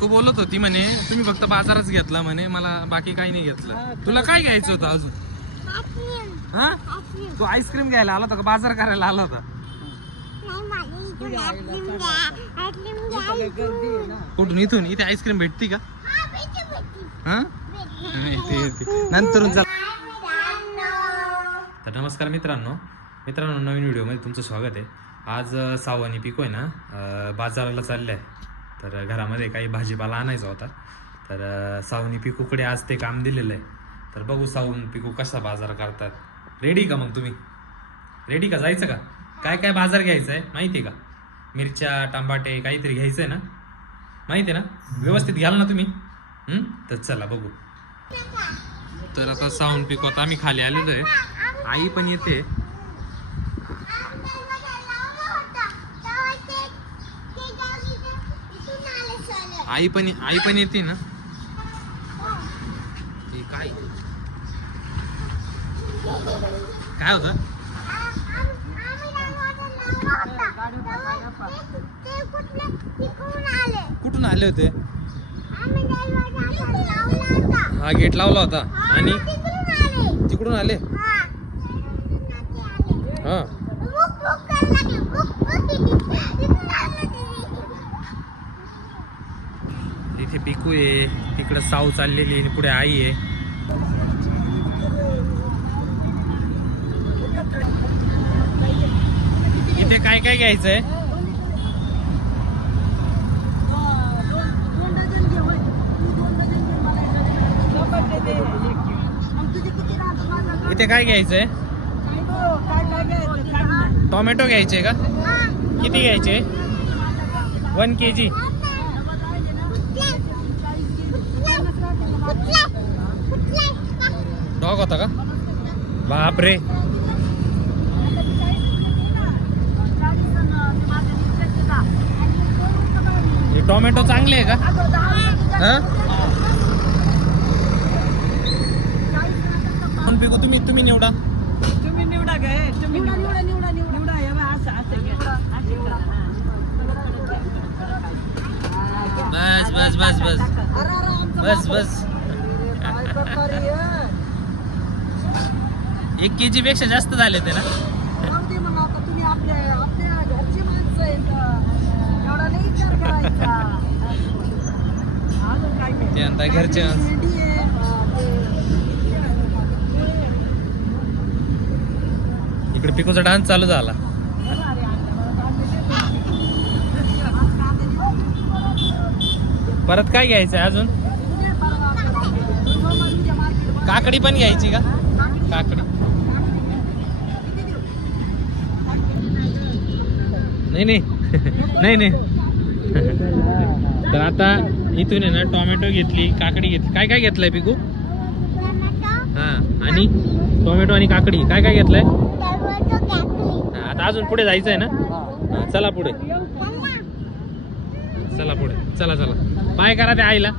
तू बोलत होती म्हणे तुम्ही फक्त बाजारच घेतला म्हणे मला बाकी काही नाही घेतलं. तुला काय घ्यायचं होतं अजून? हा? तू आईस्क्रीम घ्यायला आला होता का? बाजार करायला आला होता? कुठून? इथून? इथे आईस्क्रीम भेटती का? हा नंतरून चल. तर नमस्कार मित्रांनो. मित्रांनो नवीन व्हिडिओमध्ये तुमचं स्वागत आहे. आज सावनी पिको आहे ना? बाजाराला चालले आहे तर घरामध्ये काही भाजीपाला आणायचा होता. तर साऊनी पिकूकडे आज ते काम दिलेलं आहे. तर बघू साऊन पिकू कसा बाजार करतात. रेडी का मग तुम्ही? रेडी का? जायचं का? काय काय बाजार घ्यायचा आहे माहिती आहे का? मिरच्या टमाटे काहीतरी घ्यायचं आहे ना? माहिती आहे ना? व्यवस्थित घ्याल ना तुम्ही? तर चला बघू. तर आता साऊंड पिकवत आम्ही खाली आलेलो आहे. आई पण येते. आई पण आई पण येते ना? ते काय? काय होतं? कुठून आले होते? हा गेट लावला होता. आणि? तिकडून आले? हा इथे पिकू आहे तिकडं साऊ चाललेली आहे आणि पुढे आई आहे. इथे काय काय घ्यायचंय? इथे काय घ्यायचंय? टोमॅटो घ्यायचे का? किती घ्यायचे? वन के जी. डॉग होता का? बापरे. हे टोमॅटो चांगले आहे का? हा? पण पिकू? तुम्ही तुम्ही निवडा. तुम्ही निवडा काय तुम्ही निवडा. निवडा निवडा हे बघ, असं असं. बस बस बस बस. बस बस? एक के जी पेक्षा जास्त झाले ते ना. आता घरची इकडे पिकोचा डान्स चालू झाला. परत काय घ्यायचंय अजून? काकडी पण घ्यायची का? काकडी. नाही नाही. नाही नाही. तर आता इथून आहे ना टोमॅटो घेतली काकडी घेतली. काय काय घेतलंय पिकू? हा आणि? टोमॅटो आणि काकडी. काय काय घेतलंय? आता अजून पुढे जायचं आहे ना चला पुढे. चला. पुढे. चला चला. पाय करा त्या आईला.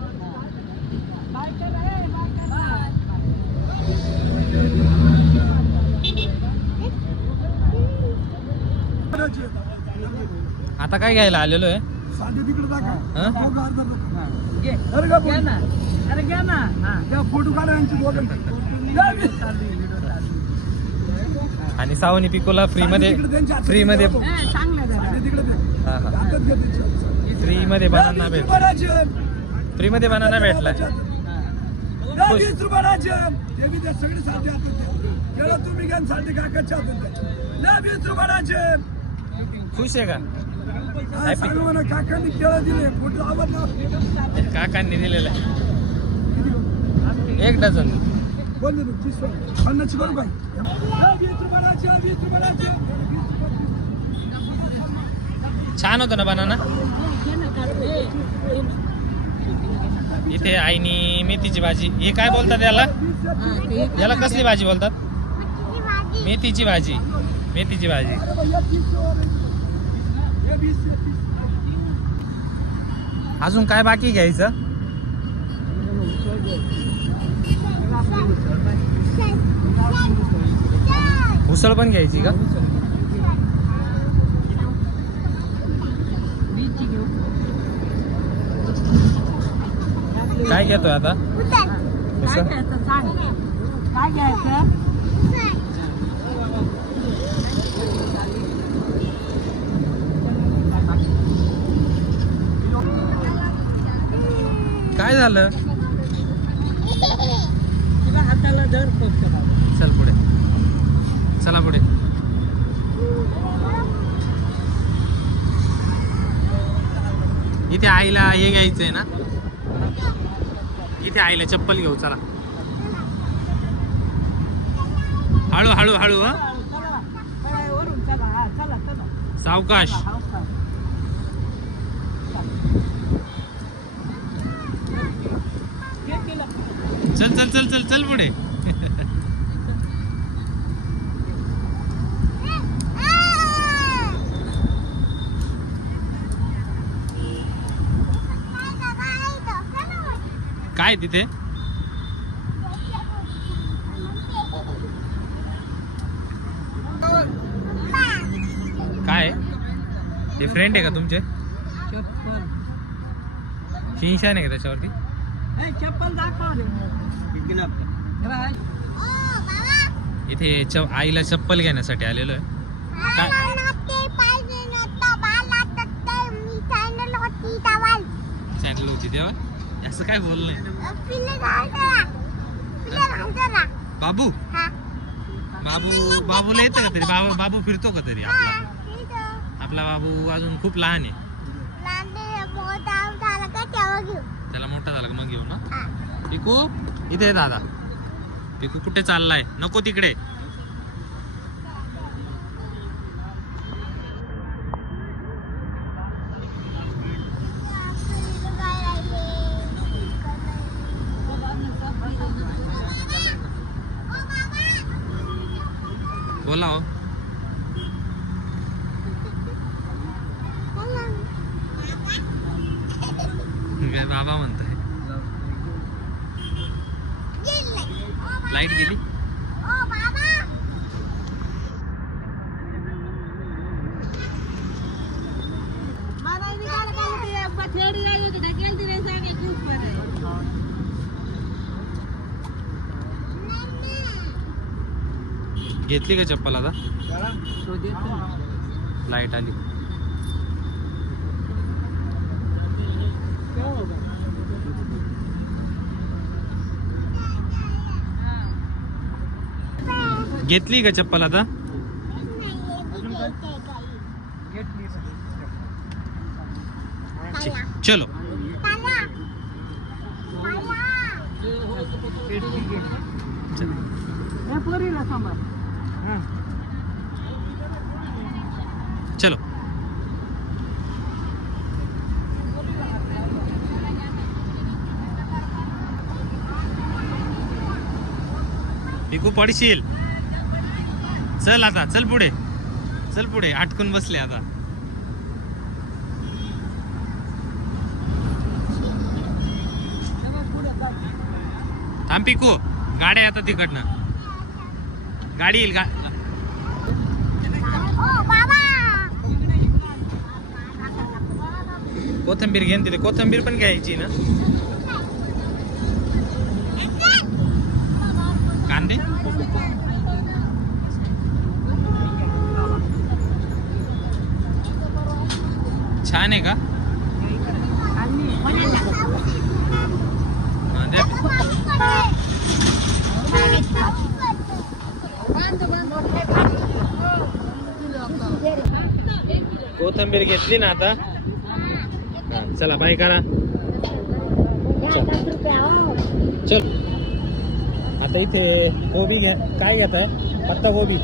आता काय घ्यायला आलेलो आहे हा? घे. घ्या ना अरे घ्या ना हा. फोटो काढा यांची दोघांची आणि सावनी पिकोला फ्री मध्ये फ्री मध्ये ए, चांगलं झालं. तिकडे ते. हा, हा. हातात घे त्यांच्या. फ्री मध्ये बनाना भेट रुपयाला फ्री मध्ये बनाना भेटलाय दहा वीस रुपयाला जम. ते बी त्या सगळे साठी हातात द्या. केळं तुम्ही घ्या आणि साठी काकाच्या हातात द्या. दहा वीस रुपयाला जम. खुश आहे का सांगू काकांनी केळं दिले काकांनी दिलेलं आहे. एक डझन. बोल तीस करू वीस रुपयाला वीस रुपयाला. छान होतं ना बनाना? इथे आईनी मेथीची भाजी. हे काय बोलतात याला? याला कसली भाजी बोलतात? मेथीची भाजी. मेथीची भाजी. अजून काय बाकी घ्यायचं? उसळ पण घ्यायची का? काय घेतोय आता? काय घ्यायचं सांग काय झालं? हाताला धर. चल पुढे. चला पुढे. इथे आईला हे घ्यायचंय ना? इथे आईला चप्पल घेऊ चला. हळू हळू हळू सावकाश चला, हाव का. घे तिला. चल चल चल चल पुढे. काय तिथे? काय हे फ्रेंड आहे का तुमचे? शिनशान आहे का त्याच्यावरती? चप्पल दाखव. इथे च आईला चप्पल घेण्यासाठी आलेलो आहे. होती तेव्हा? असं काय बोल नाही बाबू? बाबू बाबूला येतं का तरी बाबू बाबू फिरतो का तरी आपला? आपला बाबू अजून खूप लहान आहे. त्याला मोठा झाला का मग घेऊ ना? पिकू इथे दादा. पिकू कुठे चाललाय? नको तिकडे. बाबा म्हणताय. लाइट गेली. घेतली का चप्पल आता? तो देतो लाईट घेतली का चप्पल आता चलो चल. टिकू पिकू पडशील. चल आता चल पुढे. चल पुढे आटकून बसले आता. थांब पिकू गाड्या आता तिकडनं. गाडी येईल गा कोथंबीर घेऊन तिथे कोथंबीर पण घ्यायची ना? Grande. छान आहे का? म्हणजे? कोथंबीर घेतली ना आता? चला बाय करा. चल. चल. आता इथे गोबी घ्या काय घेत आहे पत्ता गोबी.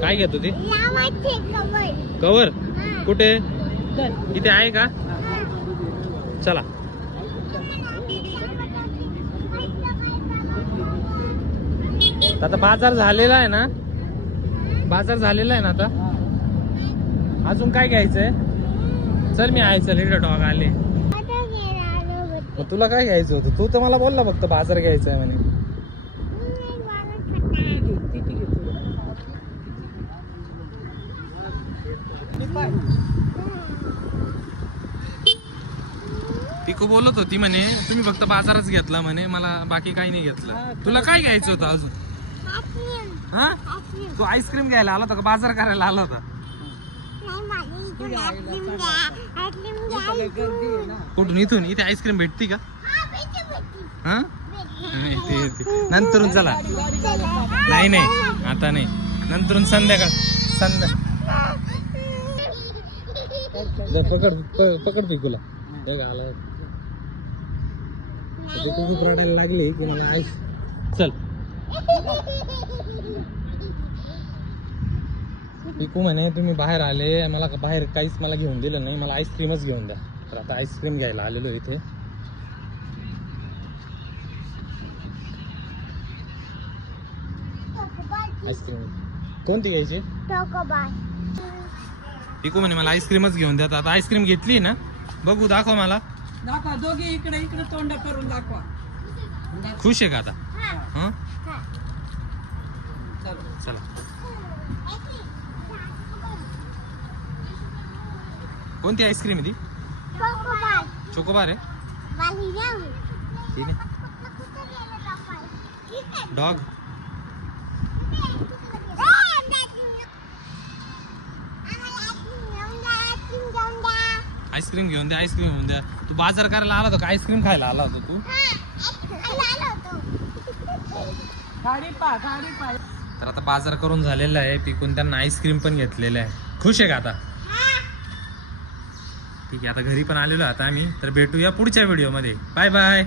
काय घेत होती कवर. कुठे. इथे आहे का? आता बाजार झालेला आहे ना? बाजार झालेला आहे ना आता? अजून काय घ्यायचंय? चल मी आहे चल इकडे डॉग आले. मग तुला काय घ्यायचं होतं? तू तर मला बोलला फक्त बाजार घ्यायचा आहे म्हणे. पिको बोलत होती म्हणे तुम्ही फक्त बाजारच घेतला म्हणे मला बाकी काही नाही घेतलं. तुला काय घ्यायचं होतं अजून? हा? तू आईस्क्रीम घ्यायला आला होता का? बाजार करायला आला होता? कुठून? इथून? इथे आईस्क्रीम भेटती का? हा नाही, ते- ते- नंतरून चला. नाही नाही. आता नाही. नंतरून संध्याकाळ संध्या पकड प- पकड पिकूला बघ आला तू खूप रडायला लागली की मला आईस चल. पिकू म्हणे तुम्ही बाहेर आले मला बाहेर काहीच मला घेऊन दिलं नाही मला आईस्क्रीमच घेऊन द्या. तर आता आईस्क्रीम घ्यायला आलेलो इथे. आईस्क्रीम कोणती घ्यायची? पिकू म्हणे मला आईस्क्रीमच घेऊन द्या. आता आईस्क्रीम घेतली ना? बघू दाखव मला. दाखवा दोघे इकडे इकडे तोंड करून दाखवा. खुश आहे का आता? हं? चलो चला कोणती आईस्क्रीम आहे ती? चोकोबार आहे. ठीक आहे. डॉग. आईस्क्रीम घेऊन द्या आईस्क्रीम घेऊन द्या तू बाजार करायला आला होता का? आईस्क्रीम खायला आला होता तू. तर आता बाजार करून झालेला आहे पिकून त्यांना आईस्क्रीम पण घेतलेलं आहे. खुश आहे का आता? ठीक आहे आता घरी पण आलेलो आता आम्ही. तर भेटूया पुढच्या व्हिडिओमध्ये बाय बाय